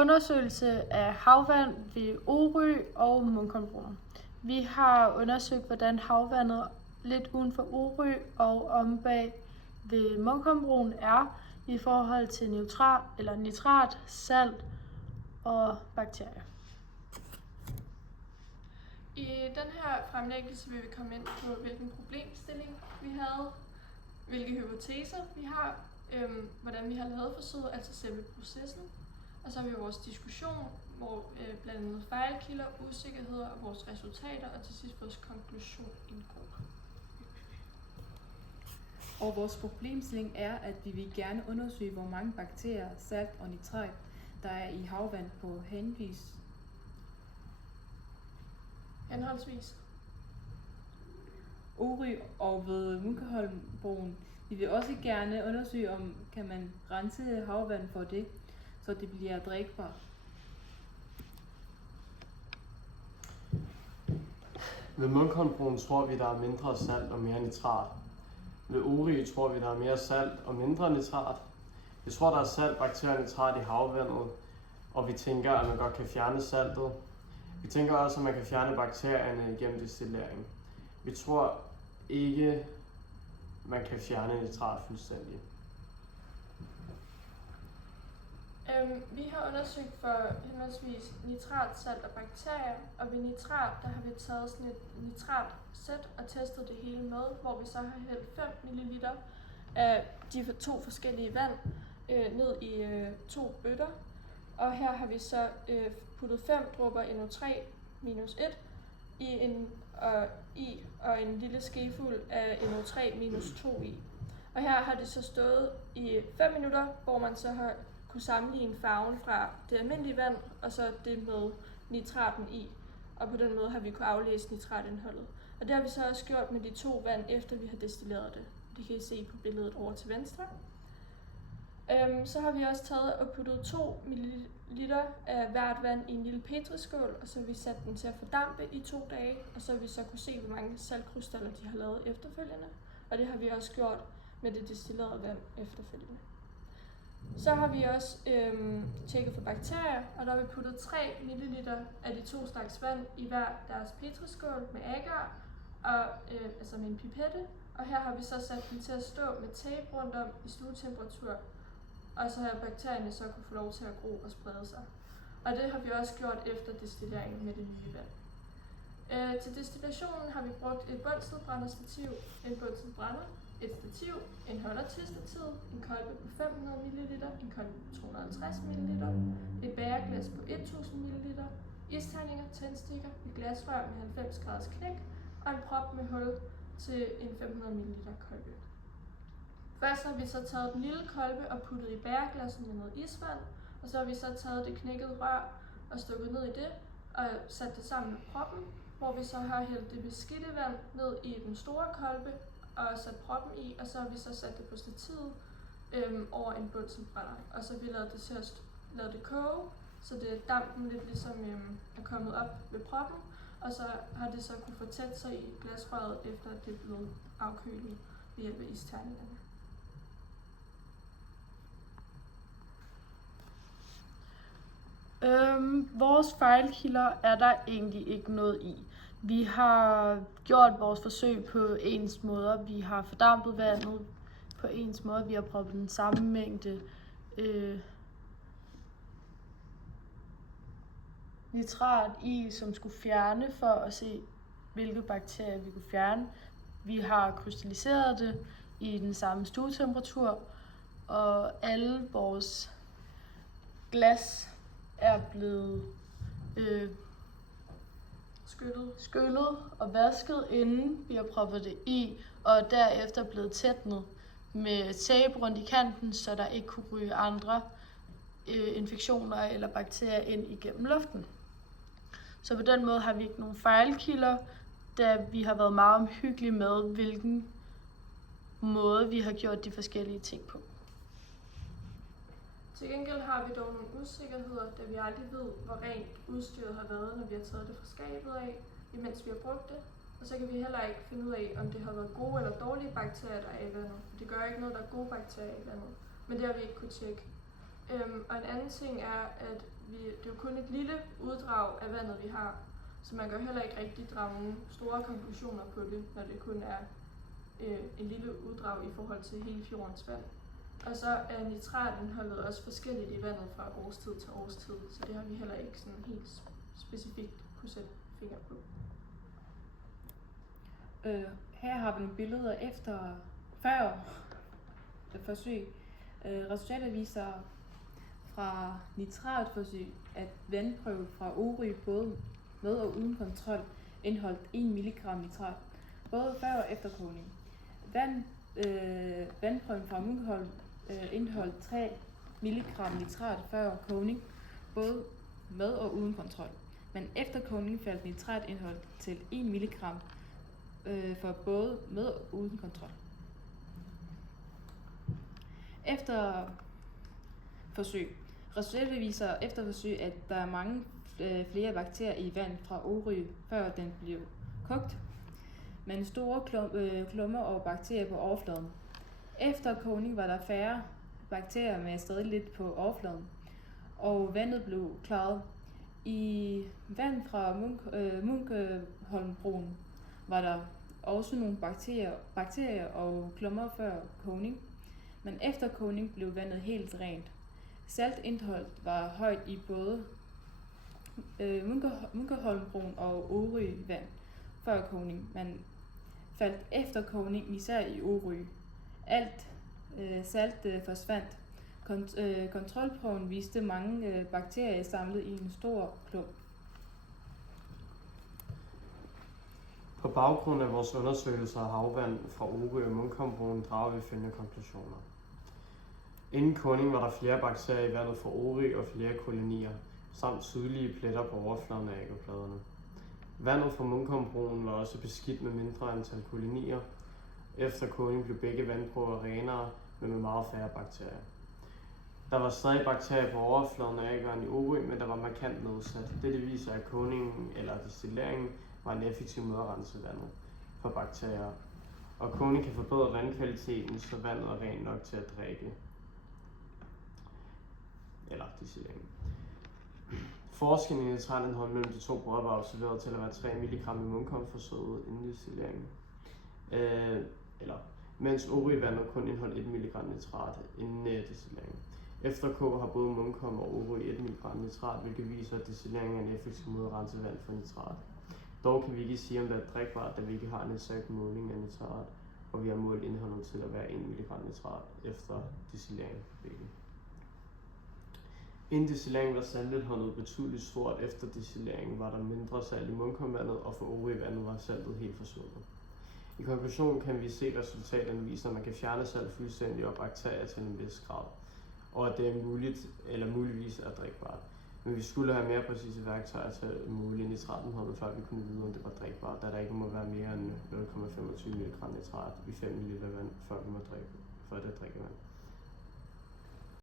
undersøgelse af havvand ved Orø og Munkholmbroen. Vi har undersøgt, hvordan havvandet lidt uden for Orø og om bag ved Munkholmbroen er i forhold til nitrat, salt og bakterier. I den her fremlæggelse vil vi komme ind på, hvilken problemstilling vi havde, hvilke hypoteser vi har, hvordan vi har lavet forsøget, altså selve processen. Og så har vi vores diskussion, hvor blandt andet fejlkilder, usikkerheder og vores resultater, og til sidst vores konklusion indgår. Og vores problemstilling er, at vi vil gerne undersøge, hvor mange bakterier, salt og nitrat, der er i havvand på henholdsvis Orø og ved Munkholmbroen. Vi vil også gerne undersøge, om kan man rense havvand for det, så det bliver drikbart. Ved Munkholmbroen tror vi, der er mindre salt og mere nitrat. Ved Orø tror vi, der er mere salt og mindre nitrat. Vi tror, der er salt, bakterier og nitrat i havvandet, og vi tænker, at man godt kan fjerne saltet. Vi tænker også, at man kan fjerne bakterierne gennem destillering. Vi tror ikke, man kan fjerne nitrat fuldstændig. Vi har undersøgt for henholdsvis nitrat, salt og bakterier, og ved nitrat, der har vi taget sådan et nitratsæt og testet det hele med, hvor vi så har hældt 5 ml af de 2 forskellige vand ned i 2 bøtter. Og her har vi så puttet 5 dråber NO3-1 og en lille skefuld af NO3-2 i. Og her har det så stået i 5 minutter, hvor man så har kunne sammenligne farven fra det almindelige vand og så det med nitraten i. Og på den måde har vi kunne aflæse nitratindholdet. Og det har vi så også gjort med de 2 vand, efter vi har destilleret det. Det kan I se på billedet over til venstre. Så har vi også taget og puttet 2 ml af hvert vand i en lille petriskål, og så har vi sat den til at fordampe i 2 dage, og så har vi så kunne se, hvor mange saltkrystaller de har lavet efterfølgende. Og det har vi også gjort med det destillerede vand efterfølgende. Så har vi også tjekket for bakterier, og der har vi puttet 3 ml af de 2 slags vand i hver deres petriskål med agar, og, altså med en pipette. Og her har vi så sat dem til at stå med tape rundt om i stuetemperatur, og så har bakterierne så kunne få lov til at gro og sprede sig. Og det har vi også gjort efter destilleringen med det nye vand. Til destillationen har vi brugt et bunsenbrænderstativ, en bunsenbrænder, et stativ, en holder til stativet, en kolbe på 500 ml, en kolbe på 250 ml, et bæreglas på 1000 ml, isterninger, tændstikker, et glasrør med 90 graders knæk og en prop med hul til en 500 ml kolbe. Først har vi så taget den lille kolbe og puttet i bæreglasset med noget isvand, og så har vi så taget det knækkede rør og stukket ned i det og sat det sammen med proppen, hvor vi så har hældt det beskidte vand ned i den store kolbe og sat proppen i, og så har vi så sat det på stativet over en bunsenbrænder. Og så har vi lavet det koge, så det dampen lidt ligesom er kommet op ved proppen, og så har det så kunne fortætte sig i glasrøret, efter at det er blevet afkølet ved hjælp af isterningerne. Vores fejlkilder er der egentlig ikke noget i. Vi har gjort vores forsøg på ens måder. Vi har fordampet vandet på ens måde. Vi har proppet den samme mængde nitrat i, som skulle fjerne for at se, hvilke bakterier vi kunne fjerne. Vi har krystalliseret det i den samme stuetemperatur, og alle vores glas er blevet skyllet og vasket, inden vi har proppet det i, og derefter blevet tætnet med tape rundt i kanten, så der ikke kunne ryge andre infektioner eller bakterier ind igennem luften. Så på den måde har vi ikke nogen fejlkilder, da vi har været meget omhyggelige med, hvilken måde vi har gjort de forskellige ting på. Til gengæld har vi dog nogle usikkerheder, da vi aldrig ved, hvor rent udstyret har været, når vi har taget det fra skabet af, imens vi har brugt det. Og så kan vi heller ikke finde ud af, om det har været gode eller dårlige bakterier, der er i vandet. Det gør ikke noget, der er gode bakterier i vandet, men det har vi ikke kunne tjekke. Og en anden ting er, at det er jo kun et lille uddrag af vandet, vi har, så man kan jo heller ikke rigtig drage nogle store konklusioner på det, når det kun er en lille uddrag i forhold til hele fjordens vand. Og så er nitratindholdet også forskelligt i vandet fra årstid til årstid, så det har vi heller ikke sådan helt specifikt kunne sætte finger på. Her har vi nogle billeder før forsøg. Resultater viser fra nitratforsøg, at vandprøve fra Orø både med og uden kontrol indeholdt 1 mg nitrat, både før og efter kogning. Vandprøven fra Munkholm indeholdt 3 mg nitrat før kogning, både med og uden kontrol. Men efter kogning faldt nitratindhold til 1 mg for både med og uden kontrol. Efter forsøg. Resultatet viser efter forsøg, at der er mange flere bakterier i vand fra Orø, før den blev kogt, men store klummer og bakterier på overfladen. Efter kogning var der færre bakterier, men stadig lidt på overfladen, og vandet blev klaret. I vand fra Munkholmbroen var der også nogle bakterier og klummer før kogning, men efter kogning blev vandet helt rent. Saltindhold var højt i både Munkholmbroen og Orø vand før kogning, men faldt efter kogning især i Orø. Alt salt forsvandt. Kontrolprøven viste mange bakterier samlet i en stor klump. På baggrund af vores undersøgelser af havvand fra Orø og Munkholmbroen drager vi følgende konklusioner. Inden kogning var der flere bakterier i vandet fra Orø og flere kolonier, samt tydelige pletter på overfladen af akkupladerne. Vandet fra Munkholmbroen var også beskidt med mindre antal kolonier. Efter kogning blev begge vandprøver renere, men med meget færre bakterier. Der var stadig bakterier på overfladen af akkeren i Orø, men der var markant nedsat. Dette viser, at kogningen eller destilleringen var en effektiv måde at rense vandet for bakterier. Og kogning kan forbedre vandkvaliteten, så vandet er rent nok til at drikke. Eller destillering. Forskellen i nitratindhold mellem de to prøver var observeret til at være 3 mg i Munkholm-forsøget inden destilleringen. Mens Orø-vandet kun indeholdt 1 mg nitrat inden destilleringen. Efter kog har både Munkholm og Orø 1 mg nitrat, hvilket viser, at destillering er en effektiv måde at rense vand for nitrat. Dog kan vi ikke sige, om det er drikbart, da vi ikke har en eksakt måling af nitrat, og vi har målt indholdet til at være 1 mg nitrat efter destillering. Inden destilleringen var saltindholdet betydeligt stort. Efter destilleringen var der mindre salt i Munkholmvandet, og for Orø-vandet var saltet helt forsvundet. I konklusionen kan vi se, at resultaterne viser, at man kan fjerne salt fuldstændig og bakterier til en vis grad, og at det er muligt eller muligvis er drikbart. Men vi skulle have mere præcise værktøjer til at måle nitratindholdet, før vi kunne vide, om det var drikbart, da der ikke må være mere end 0,25 mg nitrat i 5 ml vand, før det er drikkevand.